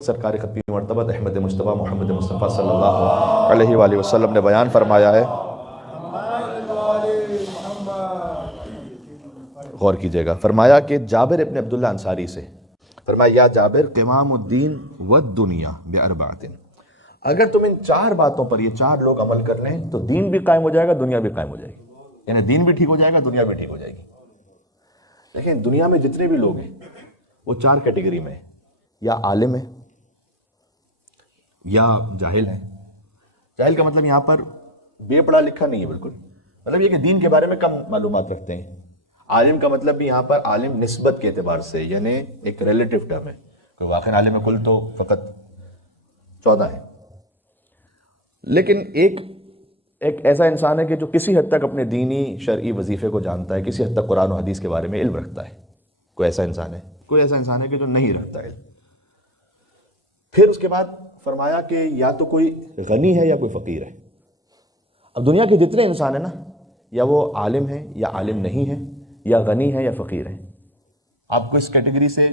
سرکار خطی مرتبہ احمد مصطفیٰ محمد مصطفیٰ صلی اللہ علیہ وآلہ وسلم نے بیان فرمایا ہے، غور کیجئے گا، فرمایا کہ جابر ابن عبداللہ انصاری سے فرمایا، یا جابر قوام الدین والدنیا باربعۃ، اگر تم ان چار باتوں پر، یہ چار لوگ عمل کر لیں تو دین بھی قائم ہو جائے گا، دنیا بھی قائم ہو جائے گی، یعنی دین بھی ٹھیک ہو جائے گا، دنیا بھی ٹھیک ہو جائے گی۔ لیکن دنیا میں جتنے بھی لوگ ہیں وہ چار کیٹیگری میں ہیں، یا عالم ہے، یا جاہل ہے۔ جاہل کا مطلب یہاں پر بے پڑھا لکھا نہیں ہے، بالکل مطلب یہ کہ دین کے بارے میں کم معلومات رکھتے ہیں۔ عالم کا مطلب بھی یہاں پر عالم نسبت کے اعتبار سے، یعنی ایک ریلیٹیو ٹرم ہے، کوئی واقعی عالم کل تو فقط 14 ہے، لیکن ایک ایسا انسان ہے کہ جو کسی حد تک اپنے دینی شرعی وظیفے کو جانتا ہے، کسی حد تک قرآن و حدیث کے بارے میں علم رکھتا ہے، کوئی ایسا انسان ہے، کوئی ایسا انسان ہے کہ جو نہیں رکھتا علم۔ پھر اس کے بعد فرمایا کہ یا تو کوئی غنی ہے یا کوئی فقیر ہے۔ اب دنیا کے جتنے انسان ہیں نا، یا وہ عالم ہیں یا عالم نہیں ہے، یا غنی ہے یا فقیر ہے، آپ کو اس کیٹیگری سے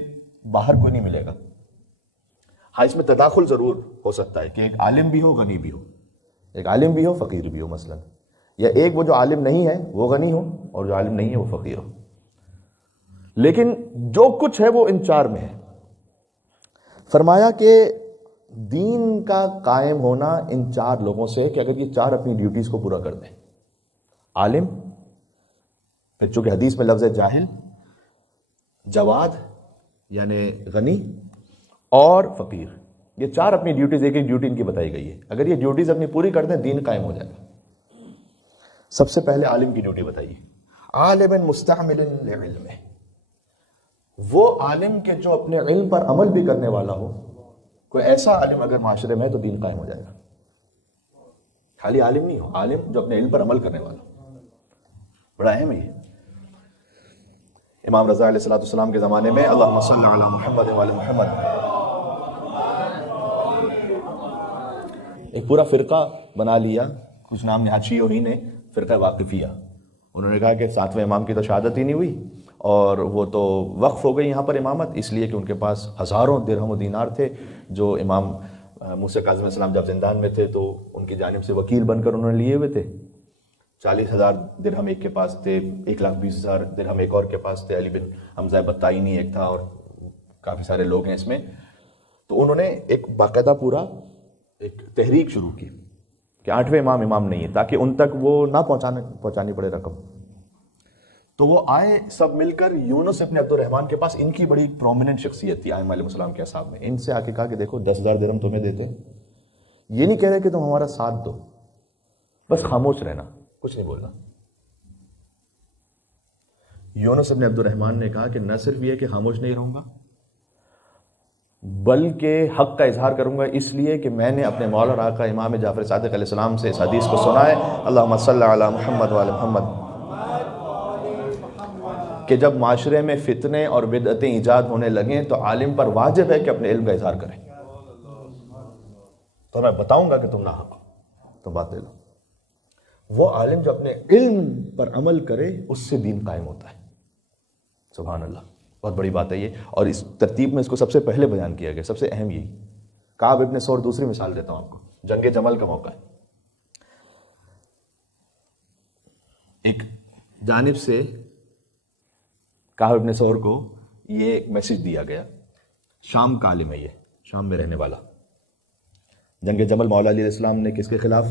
باہر کوئی نہیں ملے گا۔ ہاں، اس میں تداخل ضرور ہو سکتا ہے کہ ایک عالم بھی ہو، غنی بھی ہو، ایک عالم بھی ہو، فقیر بھی ہو مثلا، یا ایک وہ جو عالم نہیں ہے وہ غنی ہو اور جو عالم نہیں ہے وہ فقیر ہو، لیکن جو کچھ ہے وہ ان چار میں ہے۔ فرمایا کہ دین کا قائم ہونا ان چار لوگوں سے، کہ اگر یہ چار اپنی ڈیوٹیز کو پورا کر دیں، عالم، پھر چونکہ حدیث میں لفظ ہے جاہل، جواد یعنی غنی، اور فقیر، یہ چار اپنی ڈیوٹیز، ایک ایک ڈیوٹی ان کی بتائی گئی ہے، اگر یہ ڈیوٹیز اپنی پوری کر دیں دین قائم ہو جائے گا۔ سب سے پہلے عالم کی ڈیوٹی بتائیے، عالم مستعمل لعلمہ، وہ عالم کے جو اپنے علم پر عمل بھی کرنے والا ہو۔ کوئی ایسا عالم اگر معاشرے میں ہے تو دین قائم ہو جائے گا۔ خالی عالم نہیں ہو، عالم جو اپنے علم پر عمل کرنے والا ہو، بڑا اہم ہے یہ۔ امام رضا علیہ السلام کے زمانے میں اللہم صلی علی محمد وعلی محمد، ایک پورا فرقہ بنا لیا، کچھ نام نہاد شیعہ نے، فرقہ واقفیہ۔ انہوں نے کہا کہ 7ویں امام کی تو شہادت ہی نہیں ہوئی، اور وہ تو وقف ہو گئی یہاں پر امامت، اس لیے کہ ان کے پاس ہزاروں درہم و دینار تھے، جو امام موسیٰ کاظم علیہ السلام جب زندان میں تھے تو ان کی جانب سے وکیل بن کر انہوں نے لیے ہوئے تھے۔ 40,000 درہم ایک کے پاس تھے، 1,20,000 درہم ایک اور کے پاس تھے، علی بن حمزہ بطائنی ایک تھا، اور کافی سارے لوگ ہیں اس میں۔ تو انہوں نے ایک باقاعدہ پورا ایک تحریک شروع کی کہ 8ویں امام نہیں ہے، تاکہ ان تک وہ نہ پہنچانی پڑے رقم۔ تو وہ آئے سب مل کر یونس ابن عبد الرحمن کے پاس، ان کی بڑی پرومیننٹ شخصیت تھی ائمہ علیہ السلام کے اصحاب میں، ان سے آ کے کہا کہ دیکھو 10,000 درہم تمہیں دیتے ہیں، یہ نہیں کہہ رہے کہ تم ہمارا ساتھ دو، بس خاموش رہنا، کچھ نہیں بولنا۔ یونس ابن عبد الرحمن نے کہا کہ نہ صرف یہ کہ خاموش نہیں رہوں گا، بلکہ حق کا اظہار کروں گا، اس لیے کہ میں نے اپنے مولا اور آقا امام جعفر صادق علیہ السلام سے اس حدیث کو سنا ہے، اللہم صلی علی محمد وعلی محمد، کہ جب معاشرے میں فتنے اور بدعتیں ایجاد ہونے لگیں تو عالم پر واجب ہے کہ اپنے علم کا اظہار کریں، تو میں بتاؤں گا کہ تم ناحق ہو، تو بات لے لو۔ وہ عالم جو اپنے علم پر عمل کرے اس سے دین قائم ہوتا ہے۔ سبحان اللہ، بہت بڑی بات ہے یہ، اور اس ترتیب میں اس کو سب سے پہلے بیان کیا گیا، سب سے اہم یہی۔ کعب ابن ثور، دوسری مثال دیتا ہوں آپ کو، جنگ جمل کا موقع ہے، ایک جانب سے کعب ابن ثور کو یہ ایک میسج دیا گیا، شام کا عالم ہے یہ، شام میں رہنے والا، جنگ جمل مولا علیہ السلام نے کس کے خلاف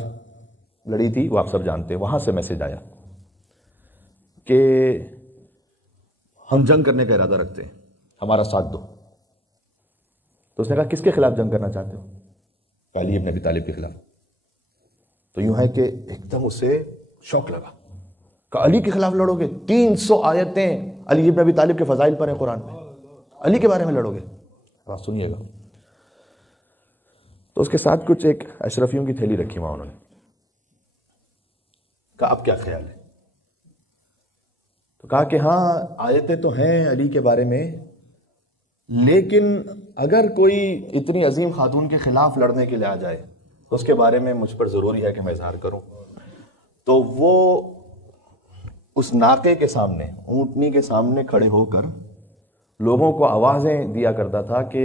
لڑی تھی وہ آپ سب جانتے ہیں، وہاں سے میسج آیا کہ ہم جنگ کرنے کا ارادہ رکھتے ہیں، ہمارا ساتھ دو۔ تو اس نے کہا کس کے خلاف جنگ کرنا چاہتے ہو؟ علی ابن ابی طالب کے خلاف۔ تو یوں ہے کہ ایک دم اسے شوق لگا کہ علی کے خلاف لڑو گے؟ 300 آیتیں علی ابن ابی طالب کے فضائل پر ہیں قرآن میں، علی کے بارے میں لڑو گے؟ آپ سنیے گا۔ تو اس کے ساتھ کچھ ایک اشرفیوں کی تھیلی رکھی وہاں، انہوں نے کہا اب کیا خیال ہے؟ تو کہا کہ ہاں آیتیں تو ہیں علی کے بارے میں، لیکن اگر کوئی اتنی عظیم خاتون کے خلاف لڑنے کے لیے آ جائے تو اس کے بارے میں مجھ پر ضروری ہے کہ میں اظہار کروں۔ تو وہ اس ناقے کے سامنے، اونٹنی کے سامنے کھڑے ہو کر لوگوں کو آوازیں دیا کرتا تھا کہ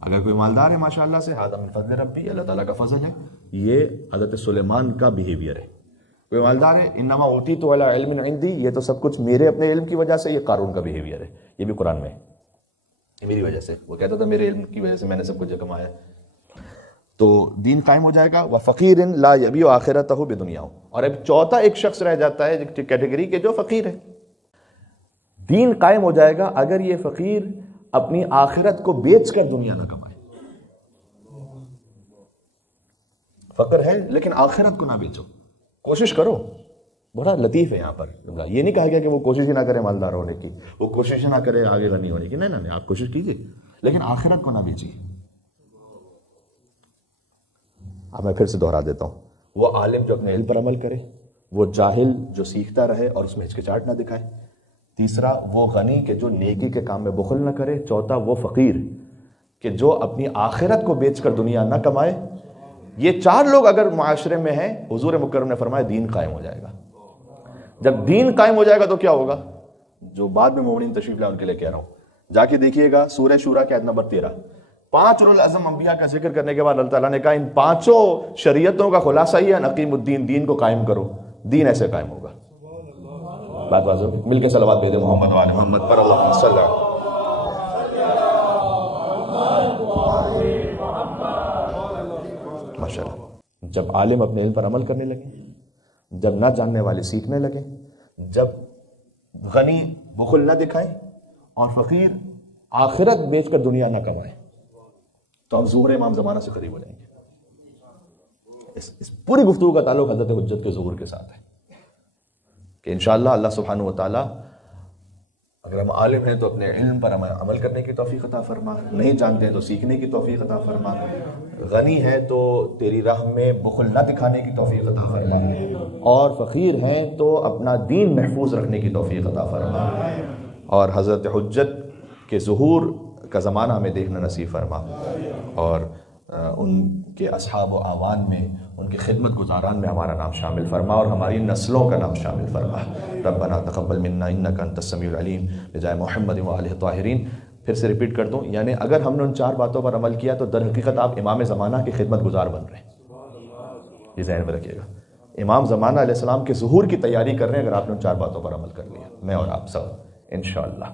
اگر کوئی مالدار ہے ماشاءاللہ سے، ہذا من فضل ربی، اللہ تعالیٰ کا فضل ہے. یہ حضرت سلیمان کا بیہیویئر ہے. کوئی مالدار ہے، انما اوتیت علی علم عندی، یہ تو سب کچھ میرے اپنے علم کی وجہ سے. یہ قارون کا بیہیویئر ہے، یہ بھی قرآن میں ہے. یہ میری وجہ سے، وہ کہتا تھا میرے علم کی وجہ سے میں نے سب کچھ کمایا. تو دین قائم ہو جائے گا. وفقیر لا یبیع آخرتہ بدنیا. اور اب چوتھا ایک شخص رہ جاتا ہے کیٹیگری کے جو فقیر ہے. دین قائم ہو جائے گا اگر یہ فقیر اپنی آخرت کو بیچ کر دنیا نہ کمائے. فقر ہے لیکن آخرت کو نہ بیچو، کوشش کرو. بڑا لطیف ہے یہاں پر. یہ نہیں کہا گیا کہ وہ کوشش ہی نہ کرے مالدار ہونے کی، وہ کوشش ہی نہ کرے آگے غنی ہونے کی. نہیں نہیں، آپ کوشش کیجیے لیکن آخرت کو نہ بیچیے. اب میں پھر سے دہرا دیتا ہوں، وہ عالم جو اپنے علم پر عمل کرے، وہ جاہل جو سیکھتا رہے اور اس میں ہچکچاہٹ نہ دکھائے. تیسرا وہ غنی کہ جو نیکی کے کام میں بخل نہ کرے. چوتھا وہ فقیر کہ جو اپنی آخرت کو بیچ کر دنیا نہ کمائے. یہ چار لوگ اگر معاشرے میں ہیں، حضور مکرم نے فرمایا دین قائم ہو جائے گا. جب دین قائم ہو جائے گا تو کیا ہوگا؟ جو بعد میں مومنین تشریف لائے ان کے لیے کہہ رہا ہوں، جا کے دیکھیے گا سورہ شورا کی آیت نمبر 13. 5 اولو العزم انبیاء کا ذکر کرنے کے بعد اللہ تعالیٰ نے کہا ان 5 شریعتوں کا خلاصہ یہ ہے، نقیم الدین، دین کو قائم کرو. دین ایسے قائم ہوگا. بات واضح. مل کے صلوات بھیجے محمد وعلی محمد پر، اللہم صلی اللہ. ماشاءاللہ. جب عالم اپنے علم پر عمل کرنے لگے، جب نہ جاننے والے سیکھنے لگے، جب غنی بخل نہ دکھائے اور فقیر آخرت بیچ کر دنیا نہ کمائے، تو اب ظہور امام زمانہ سے قریب ہو جائیں گے. اس پوری گفتگو کا تعلق حضرت حجت کے ظہور کے ساتھ ہے کہ انشاءاللہ اللہ سبحانہ و تعالیٰ اگر ہم عالم ہیں تو اپنے علم پر عمل کرنے کی توفیق عطا فرما، نہیں جانتے ہیں تو سیکھنے کی توفیق عطا فرما، غنی ہے تو تیری راہ میں بخل نہ دکھانے کی توفیق عطا فرما، اور فقیر ہیں تو اپنا دین محفوظ رکھنے کی توفیق عطا فرما، اور حضرت حجت کے ظہور کا زمانہ ہمیں دیکھنا نصیب فرما، اور ان کے اصحاب و اعوان میں، ان کے خدمت گزاران میں ہمارا نام شامل فرما اور ہماری نسلوں کا نام شامل فرما. ربنا تقبل منا انک انت السمیع العلیم بجائے محمد و آلہ الطاہرین. پھر سے ریپیٹ کر دوں، یعنی اگر ہم نے ان 4 باتوں پر عمل کیا تو در حقیقت آپ امام زمانہ کے خدمت گزار بن رہے ہیں. یہ ذہن میں رکھیے گا، امام زمانہ علیہ السلام کے ظہور کی تیاری کر رہے ہیں اگر آپ نے ان 4 باتوں پر عمل کر لیا، میں اور آپ سب انشاءاللہ.